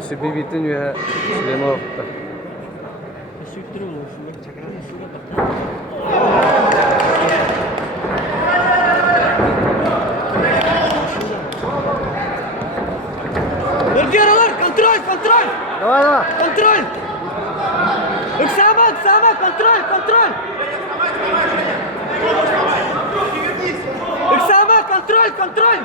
C'est bébé nu à les morts. Контроль, контроль! Давай, давай! Контроль! Оксана, контроль, контроль! Оксана, контроль, контроль!